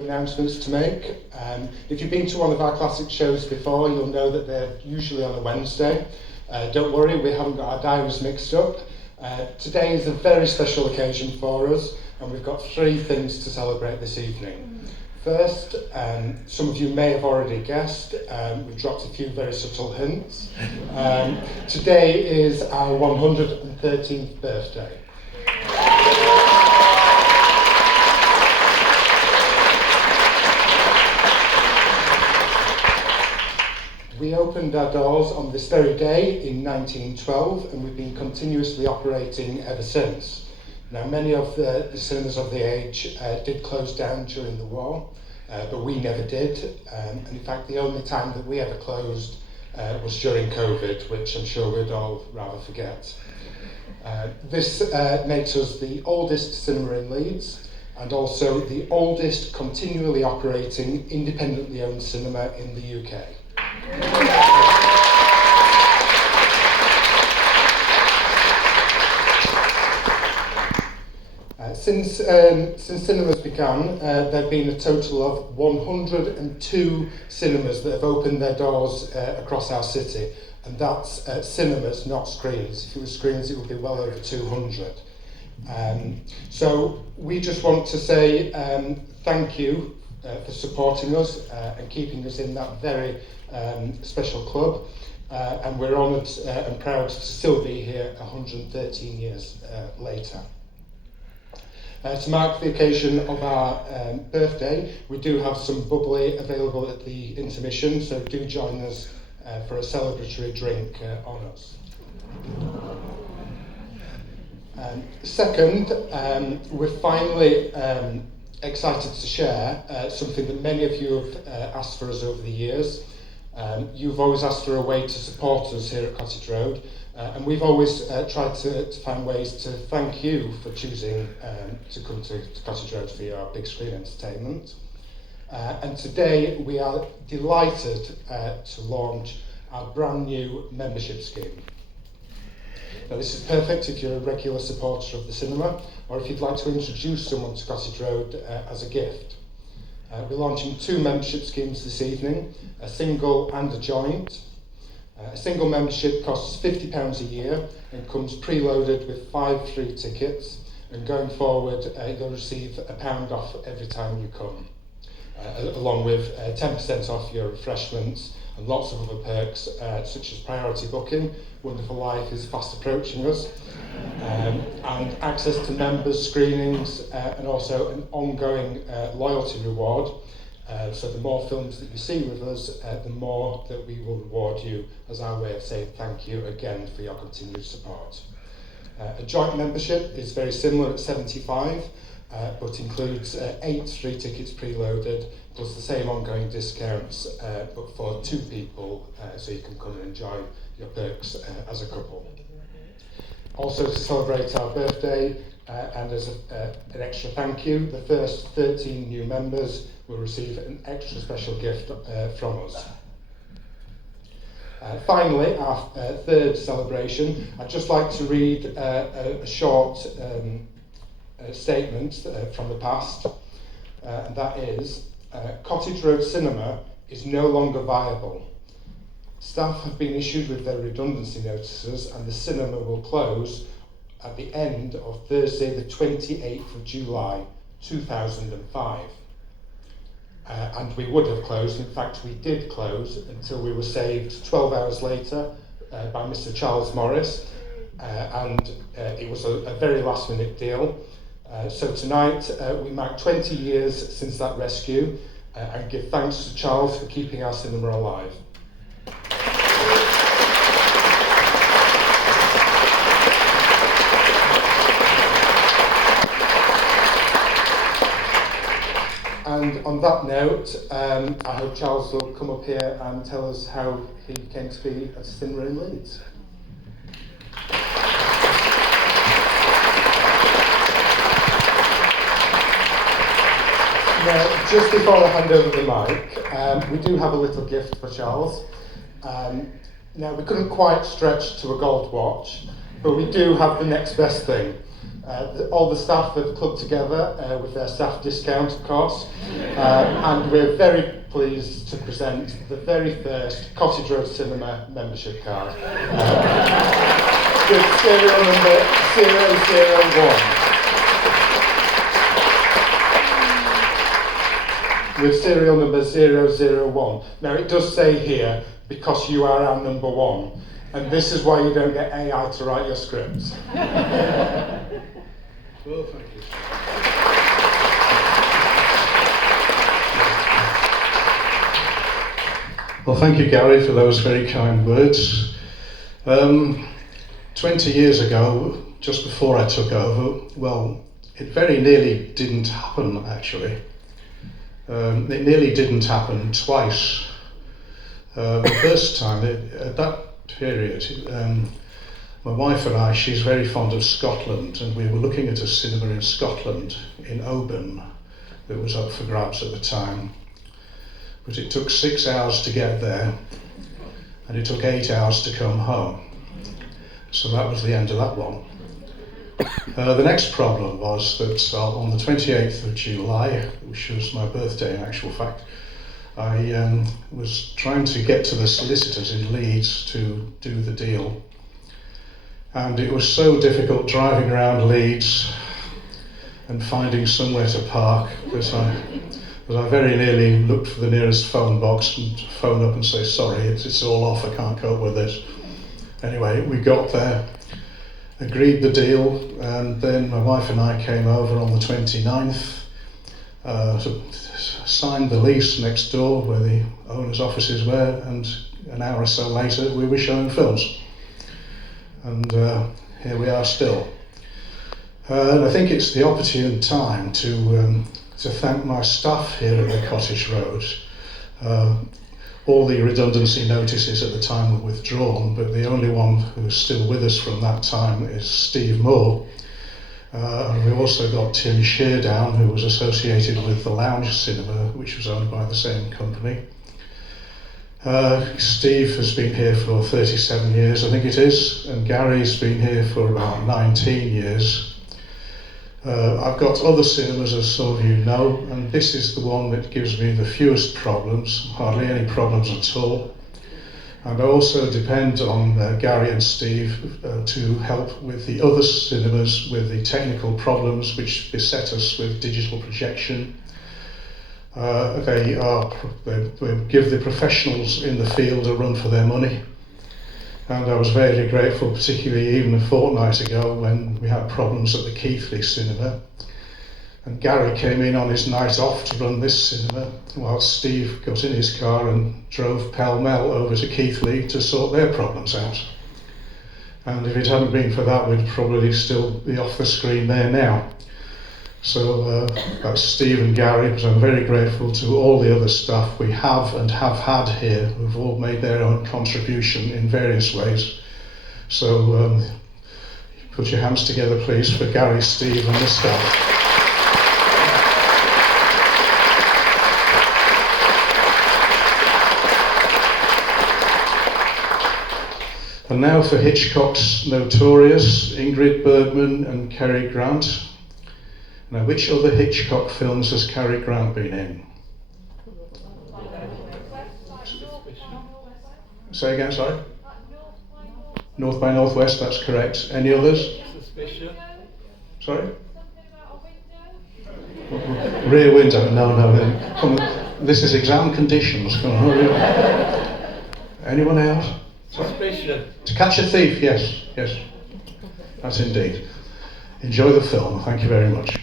Announcements to make. If you've been to one of our classic shows before, you'll know that they're usually on a Wednesday. Don't worry, we haven't got our diaries mixed up. Today is a very special occasion for us, and we've got three things to celebrate this evening. First, some of you may have already guessed, we've dropped a few very subtle hints. Today is our 113th birthday. We opened our doors on this very day in 1912, and we've been continuously operating ever since. Now, many of the cinemas of the age did close down during the war, but we never did. And in fact, the only time that we ever closed was during COVID, which I'm sure we'd all rather forget. This makes us the oldest cinema in Leeds, and also the oldest continually operating, independently owned cinema in the UK. Since cinemas began, there have been a total of 102 cinemas that have opened their doors across our city, and that's cinemas, not screens. If it was screens, it would be well over 200. So we just want to say thank you for supporting us and keeping us in that very special club, and we're honoured and proud to still be here 113 years later. To mark the occasion of our birthday, we do have some bubbly available at the intermission, so do join us for a celebratory drink on us. Second, we're finally excited to share something that many of you have asked for us over the years. You've always asked for a way to support us here at Cottage Road, and we've always tried to find ways to thank you for choosing to come to Cottage Road for your big screen entertainment. And today we are delighted to launch our brand new membership scheme. Now, this is perfect if you're a regular supporter of the cinema, or if you'd like to introduce someone to Cottage Road as a gift. We're launching two membership schemes this evening, a single and a joint. A single membership costs £50 a year and comes preloaded with 5 free tickets, and going forward you'll receive £1 off every time you come, along with 10% off your refreshments and lots of other perks such as priority booking, Wonderful Life is fast approaching us, and access to members' screenings, and also an ongoing loyalty reward. So the more films that you see with us, the more that we will reward you as our way of saying thank you again for your continued support. A joint membership is very similar at 75, but includes 8 free tickets preloaded, plus the same ongoing discounts, but for 2 people, so you can come and enjoy your perks as a couple. Also, to celebrate our birthday, and as an extra thank you, the first 13 new members will receive an extra special gift from us. Finally, our third celebration, I'd just like to read a short statement from the past, and that is, Cottage Road Cinema is no longer viable. Staff have been issued with their redundancy notices, and the cinema will close at the end of Thursday the 28th of July 2005. And we would have closed, in fact we did close, until we were saved 12 hours later by Mr. Charles Morris, and it was a very last minute deal. So tonight we mark 20 years since that rescue, and give thanks to Charles for keeping our cinema alive. And on that note, I hope Charles will come up here and tell us how he came to be at cinema in Leeds. Now, just before I hand over the mic, we do have a little gift for Charles. Now, we couldn't quite stretch to a gold watch, but we do have the next best thing. All the staff have clubbed together with their staff discount, of course, and we're very pleased to present the very first Cottage Road Cinema membership card with serial number 001. With serial number 001. Now it does say here, because you are our number one, and this is why you don't get AI to write your scripts. Well, thank you. Well, thank you, Gary, for those very kind words. 20 years ago, just before I took over, well, it very nearly didn't happen, actually. It nearly didn't happen twice. The first time, at that period, my wife and I, she's very fond of Scotland, and we were looking at a cinema in Scotland, in Oban, that was up for grabs at the time. But it took 6 hours to get there, and it took 8 hours to come home. So that was the end of that one. The next problem was that on the 28th of July, which was my birthday in actual fact, I was trying to get to the solicitors in Leeds to do the deal. And it was so difficult driving around Leeds and finding somewhere to park that I very nearly looked for the nearest phone box and phoned up and say, sorry, it's all off, I can't cope with this. Anyway, we got there, agreed the deal, and then my wife and I came over on the 29th, signed the lease next door where the owner's offices were, and an hour or so later we were showing films. And here we are still. And I think it's the opportune time to thank my staff here at the Cottage Road. All the redundancy notices at the time were withdrawn, but the only one who's still with us from that time is Steve Moore. And we also got Tim Sheardown, who was associated with the Lounge Cinema, which was owned by the same company. Steve has been here for 37 years, I think it is, and Gary's been here for about 19 years. I've got other cinemas, as some of you know, and this is the one that gives me the fewest problems, hardly any problems at all. And I also depend on Gary and Steve to help with the other cinemas with the technical problems which beset us with digital projection. They give the professionals in the field a run for their money. And I was very grateful, particularly even a fortnight ago when we had problems at the Keighley cinema. And Gary came in on his night off to run this cinema, while Steve got in his car and drove pell-mell over to Keighley to sort their problems out. And if it hadn't been for that, we'd probably still be off the screen there now. So that's Steve and Gary, but I'm very grateful to all the other staff we have and have had here, who've all made their own contribution in various ways. So put your hands together, please, for Gary, Steve and the staff. And now for Hitchcock's Notorious, Ingrid Bergman and Cary Grant. Now, which other Hitchcock films has Cary Grant been in? Say again, sorry? North by Northwest, that's correct. Any others? Suspicion. Sorry? Rear Window, no. Come on. This is exam conditions. Come on, hurry up. Anyone else? Suspicion. To Catch a Thief, yes. That's indeed. Enjoy the film, thank you very much.